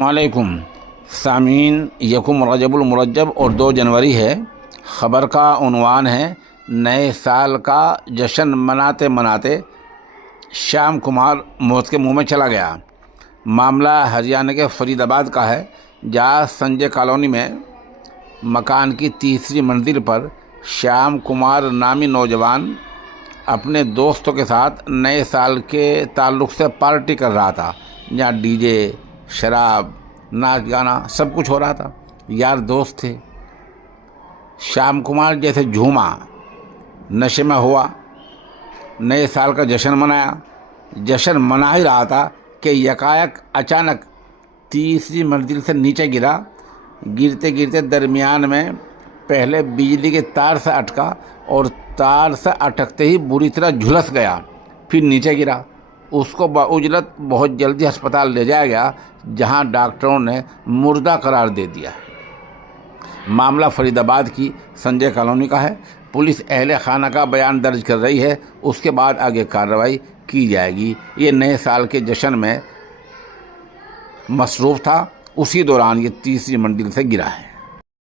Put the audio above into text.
वालेकुम सामीन, यकुम रजबुल मुरज्जब और 2 जनवरी है। ख़बर का उन्वान है नए साल का जश्न मनाते मनाते श्याम कुमार मौत के मुंह में चला गया। मामला हरियाणा के फरीदाबाद का है, जहाँ संजय कॉलोनी में मकान की तीसरी मंजिल पर श्याम कुमार नामी नौजवान अपने दोस्तों के साथ नए साल के ताल्लुक़ से पार्टी कर रहा था, जहाँ डीजे, शराब, नाच गाना सब कुछ हो रहा था। यार दोस्त थे। श्याम कुमार जैसे झूमा, नशे में हुआ, नए साल का जश्न मनाया। जश्न मना ही रहा था कि यकायक अचानक तीसरी मंजिल से नीचे गिरा। गिरते गिरते दरमियान में पहले बिजली के तार से अटका और तार से अटकते ही बुरी तरह झुलस गया, फिर नीचे गिरा। उसको बाउजरत बहुत जल्दी अस्पताल ले जाया गया, जहां डॉक्टरों ने मुर्दा करार दे दिया है। मामला फरीदाबाद की संजय कॉलोनी का है। पुलिस अहले खाना का बयान दर्ज कर रही है, उसके बाद आगे कार्रवाई की जाएगी। ये नए साल के जश्न में मसरूफ़ था, उसी दौरान ये तीसरी मंजिल से गिरा है।